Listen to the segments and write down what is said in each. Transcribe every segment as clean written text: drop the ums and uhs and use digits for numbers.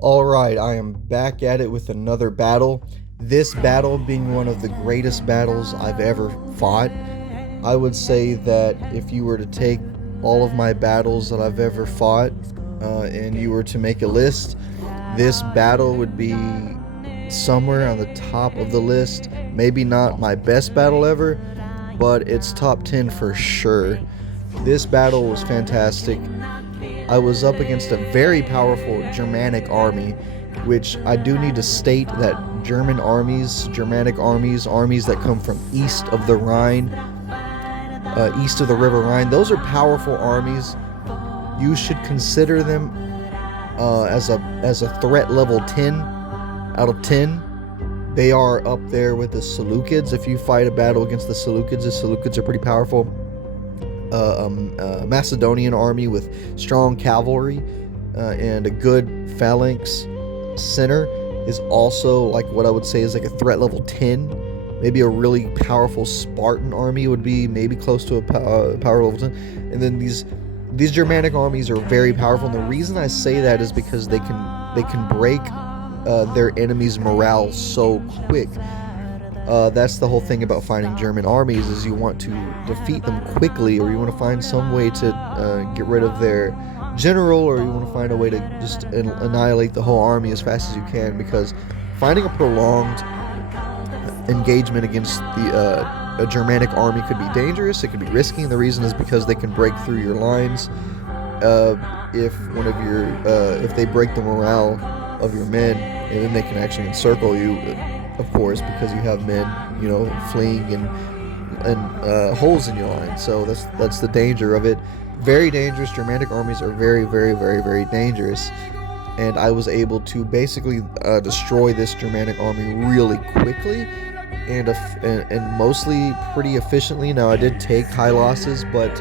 Alright, I am back at it with another battle. This battle being one of the greatest battles I've ever fought. I would say that if you were to take all of my battles that I've ever fought and you were to make a list, this battle would be somewhere on the top of the list. Maybe not my best battle ever, but it's top 10 for sure. This battle was fantastic. I was up against a very powerful Germanic army, which I do need to state that Germanic armies, armies that come from east of the Rhine, east of the River Rhine, those are powerful armies. You should consider them as a threat level 10 out of 10. They are up there with the Seleucids. If you fight a battle against the Seleucids are pretty powerful. Macedonian army with strong cavalry and a good phalanx center is also like what I would say is like a threat level 10. Maybe a really powerful Spartan army would be maybe close to a power level 10. And then these Germanic armies are very powerful, and the reason I say that is because they can break their enemies' morale so quick. That's the whole thing about fighting German armies, is you want to defeat them quickly, or you want to find some way to get rid of their general, or you want to find a way to just annihilate the whole army as fast as you can, because finding a prolonged engagement against a Germanic army could be dangerous. It could be risky, and the reason is because they can break through your lines. If they break the morale of your men, and then they can actually encircle you, of course, because you have men, fleeing and holes in your line. So that's the danger of it. Very dangerous. Germanic armies are very, very, very, very dangerous. And I was able to basically destroy this Germanic army really quickly and mostly pretty efficiently. Now, I did take high losses, but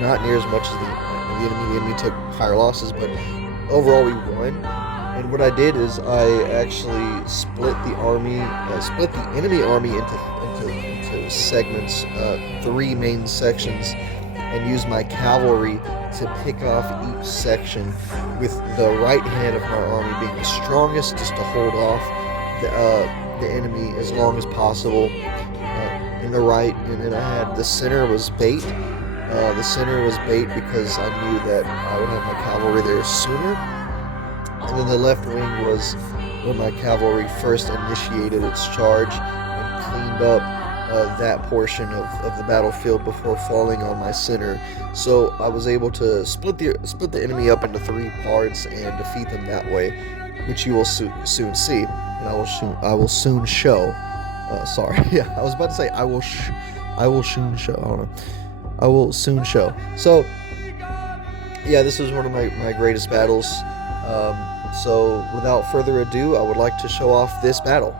not near as much as the enemy. The enemy took higher losses, but overall we won. And what I did is I actually split the enemy army into segments, 3 main sections, and used my cavalry to pick off each section, with the right hand of my army being the strongest, just to hold off the enemy as long as possible in the right. And then I had the center was bait. The center was bait because I knew that I would have my cavalry there sooner. And then the left wing was when my cavalry first initiated its charge and cleaned up that portion of the battlefield before falling on my center. So I was able to split the enemy up into 3 parts and defeat them that way, which you will soon see, and I will soon show. Sorry, yeah, I was about to say I will soon show. I don't know. I will soon show. So yeah, this was one of my greatest battles. So without further ado, I would like to show off this battle.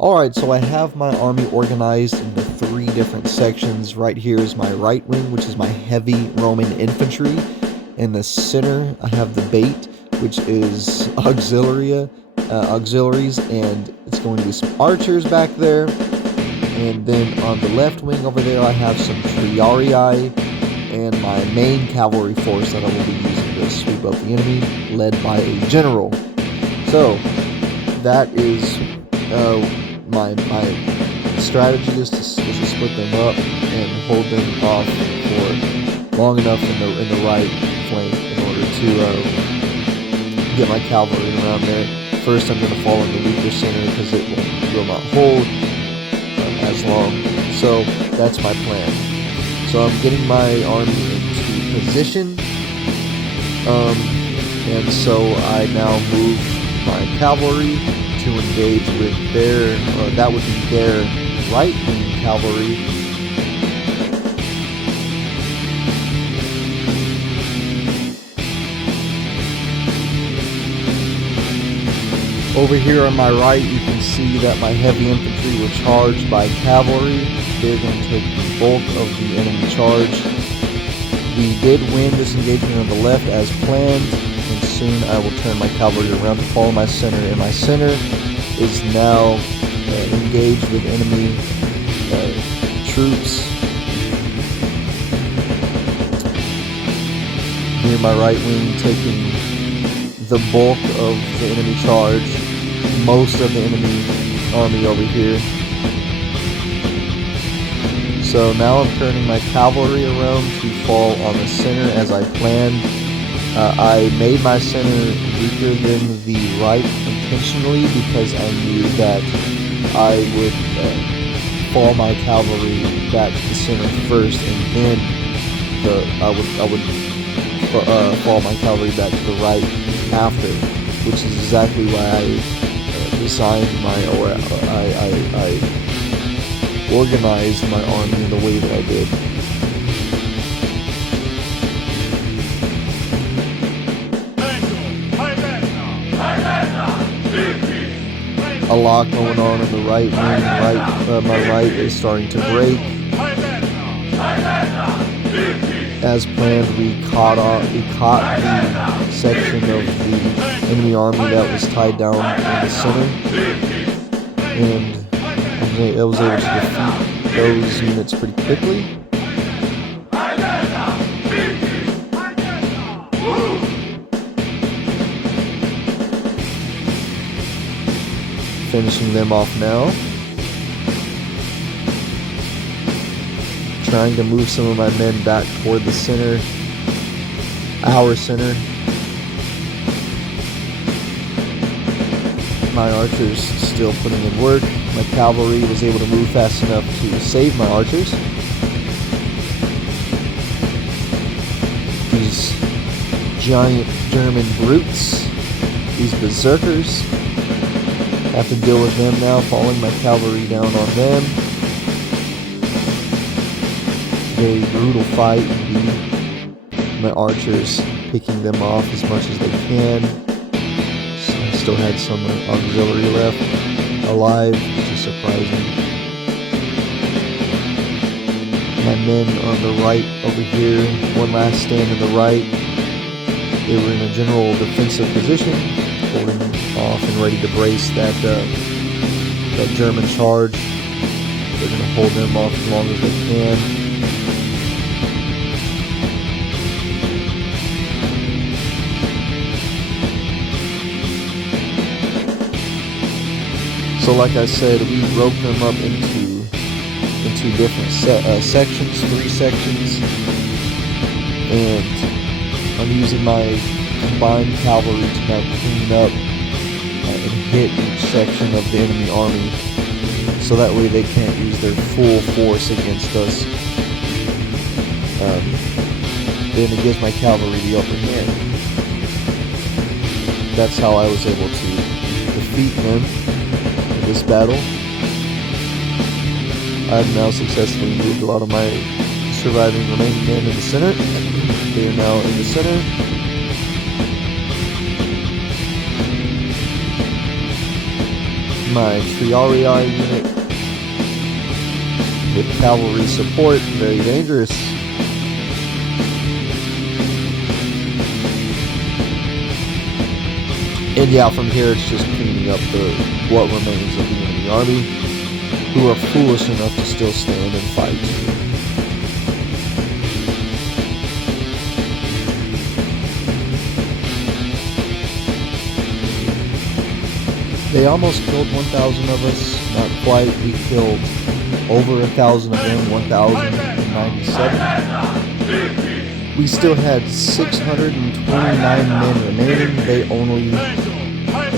Alright, so I have my army organized into 3 different sections. Right here is my right wing, which is my heavy Roman infantry. In the center, I have the bait, which is auxiliaries, and it's going to be some archers back there. And then on the left wing over there, I have some triarii and my main cavalry force that I will be using to sweep up the enemy, led by a general. So that is my strategy is to split them up and hold them off for long enough in the right flank in order to get my cavalry around there. First, I'm going to fall in the weaker center because it will not hold as long. So that's my plan. So I'm getting my army into position, and so I now move my cavalry to engage with that would be their right wing cavalry. Over here on my right, you can see that my heavy infantry were charged by cavalry. They're going to take the bulk of the enemy charge. We did win this engagement on the left as planned, and soon I will turn my cavalry around to follow my center, and my center is now engaged with enemy troops. Here my right wing taking the bulk of the enemy charge, most of the enemy army over here. So now I'm turning my cavalry around to fall on the center as I planned. I made my center weaker than the right intentionally because I knew that I would fall my cavalry back to the center first, and then I would fall my cavalry back to the right after, which is exactly why I designed I organized my army in the way that I did. A lot going on the right wing. My right is starting to break. As planned, we caught the section of the enemy army that was tied down in the center, and I was able to defeat those units pretty quickly. Finishing them off now. Trying to move some of my men back toward the center, our center. My archers still putting in work. My cavalry was able to move fast enough to save my archers. These giant German brutes, these berserkers, I have to deal with them now, falling my cavalry down on them. Very brutal fight indeed. My archers picking them off as much as they can. So I still had some auxiliary left alive, which is surprising. My men on the right over here, one last stand on the right. They were in a general defensive position, holding off and ready to brace that German charge. They're going to hold them off as long as they can. So like I said, we broke them up into different sections, 3 sections, and I'm using my combined cavalry to now clean up and hit each section of the enemy army, so that way they can't use their full force against us. Then it gives my cavalry the upper hand. That's how I was able to defeat them in this battle. I've now successfully moved a lot of my surviving remaining men in the center. They are now in the center. My Triarii unit with cavalry support, very dangerous. And yeah, from here it's just cleaning up what remains of the enemy army, who are foolish enough to still stand and fight. They almost killed 1,000 of us, not quite. We killed over 1,000 of them, 1,097. We still had 629 men remaining. They only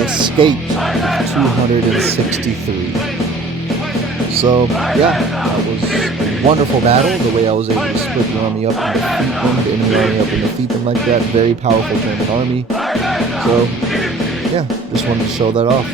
escaped 263. So, yeah, that was a wonderful battle. The way I was able to split the army up and defeat them, the enemy army up and defeat them like that. Very powerful German army. So, yeah, just wanted to show that off.